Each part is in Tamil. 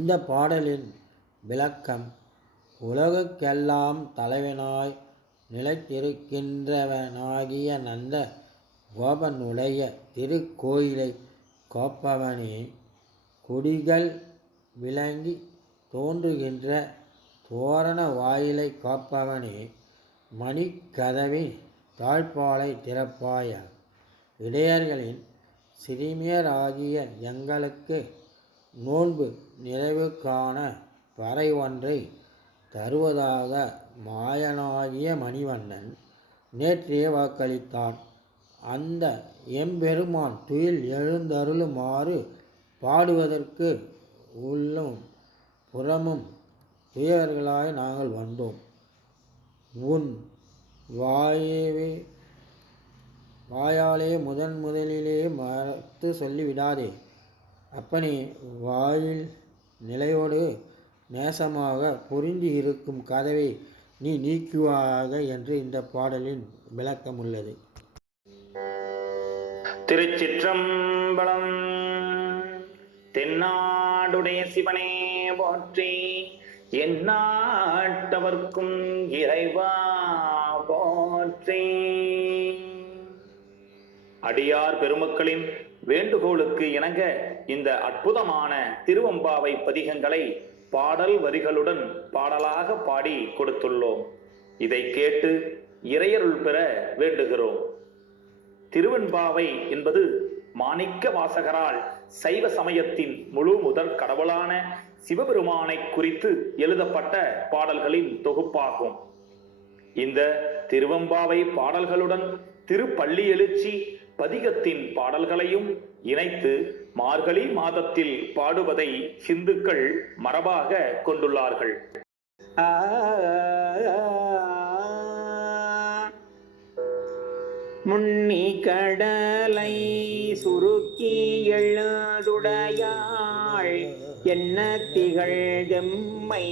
இந்த பாடலின் விளக்கம் உலகுக்கெல்லாம் தலைவனாய் நிலைத்திருக்கின்றவனாகிய நந்த கோபனுடைய திருக்கோயிலை காப்பவனே குடிகள் விளங்கி தோன்றுகின்ற தோரண வாயிலை காப்பவனே மணிக்கதவின் தாழ்பாலை திறப்பாய? இடையர்களின் சிறுமியராகிய எங்களுக்கு நோன்பு நிறைவுக்கான பறை ஒன்றை தருவதாக மாயனாகிய மணிவண்ணன் நேற்றே வாக்களித்தான். அந்த எம்பெருமான் துயில் எழுந்தருளுமாறு பாடுவதற்கு உள்ளும் புறமும் துயர்களாய் நாங்கள் வந்தோம். உன் வாயவே வாயாலே முதன் முதலிலே மறுத்து சொல்லிவிடாதே. அப்பனே வாயில் நிலையோடு நேசமாக பொருந்தி இருக்கும் கதவை நீ நீக்குவாக என்று இந்த பாடலின் விளக்கம் உள்ளது. திருச்சிற்றம்பலம் தென்னாடுடைய சிவனே போற்றி எந்நாட்டவர்க்கும் இறைவா போற்றி. அடியார் பெருமக்களின் வேண்டுகோளுக்கு இணங்க இந்த அற்புதமான திருவம்பாவை பதிகங்களை பாடல் வரிகளுடன் பாடலாக பாடி கொடுத்துள்ளோம். இதை கேட்டு இறையருள் பெற வேண்டுகிறோம். திருவெண்பாவை என்பது மாணிக்க வாசகரால் சைவ சமயத்தின் முழு முதல் கடவுளான சிவபெருமானை குறித்து எழுதப்பட்ட பாடல்களின் தொகுப்பாகும். இந்த திருவம்பாவை பாடல்களுடன் திருப்பள்ளி எழுச்சி பதிகத்தின் பாடல்களையும் இணைத்து மார்கழி மாதத்தில் பாடுவதை ஹிந்துக்கள் மரபாக கொண்டுள்ளார்கள் முன்னி கடலை சுருக்கி எழுதுடையாள் என்ன திகழ் எம்மை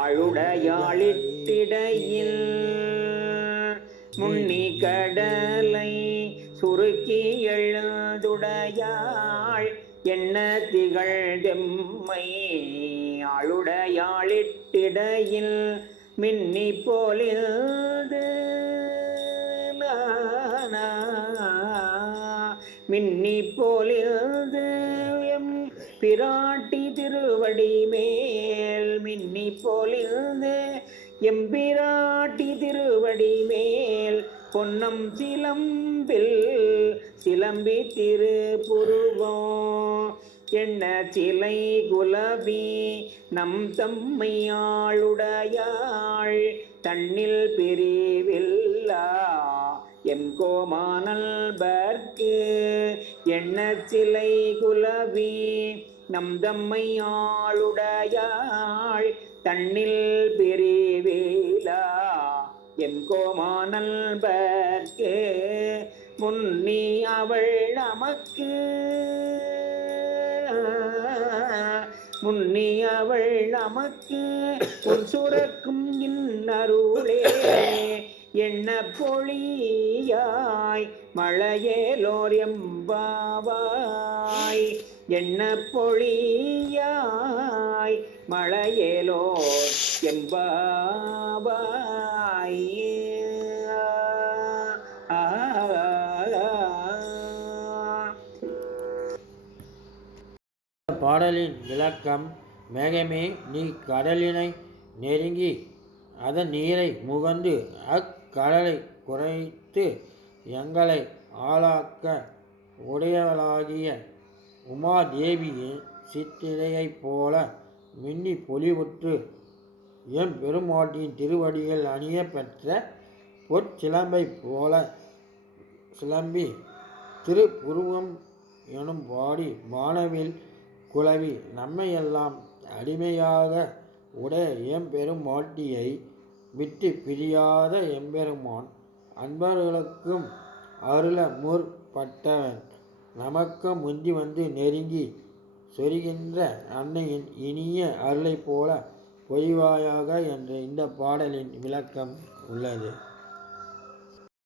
அழுடையாளிட்டிடையில் முன்னி கடலை சுருக்கி எழுதுடையாள். என்ன திகழ்தெம்மை அழுடையாளிட்டிடையில் மின்னி போலில்து மின்னி போலிருந்து எம் பிராட்டி திருவடி மேல். மின்னி போலிருந்து எம் பிராட்டி திருவடி மேல். பொன்னம் சிலம்பில் சிலம்பி திருப்புருவம் என்ன சிலை குலவி நம் தம்மையாளுடையாள். தன்னில் பிரிவில்லா எம் கோமானல் பர்க்கு என்ன சிலை குலவி நம் தம்மையாளுடையாள். தன்னில் பிரிவே என் கோமானல்பர்க்கு முன்னி அவள் நமக்கு. முன்னி அவள் நமக்கு. உன் சுரக்கும் இன்னருளே என்ன பொழியாய்? மழையேலோர் எம்பாவாய். என்ன பொழியாய்? மழையேலோர் எம்பா பாடலின் விளக்கம் மேகமே நீ கடலினை நெருங்கி அதன் நீரை முகந்து அக்கடலை குறைத்து எங்களை ஆளாக்க உடையவளாகிய உமாதேவியின் சித்திரையைப் போல மின்னி பொலிவுற்று எம் பெருமாட்டின் திருவடிகள் அணிய பெற்ற பொற்சிலம்பைப் போல சிலம்பி திருப்புருவம் எனும் பாடி வானவில் குலவி நம்மையெல்லாம் அடிமையாக உடைய எம்பெருமாட்டியை விட்டு பிரியாத எம்பெருமான் அன்பர்களுக்கும் அருள முற்பட்டவன். நமக்கும் முந்தி வந்து நெருங்கி சொரிகின்ற அன்னையின் இனிய அருளைப் போல பொய்வாயாக என்ற இந்த பாடலின் விளக்கம் உள்ளது.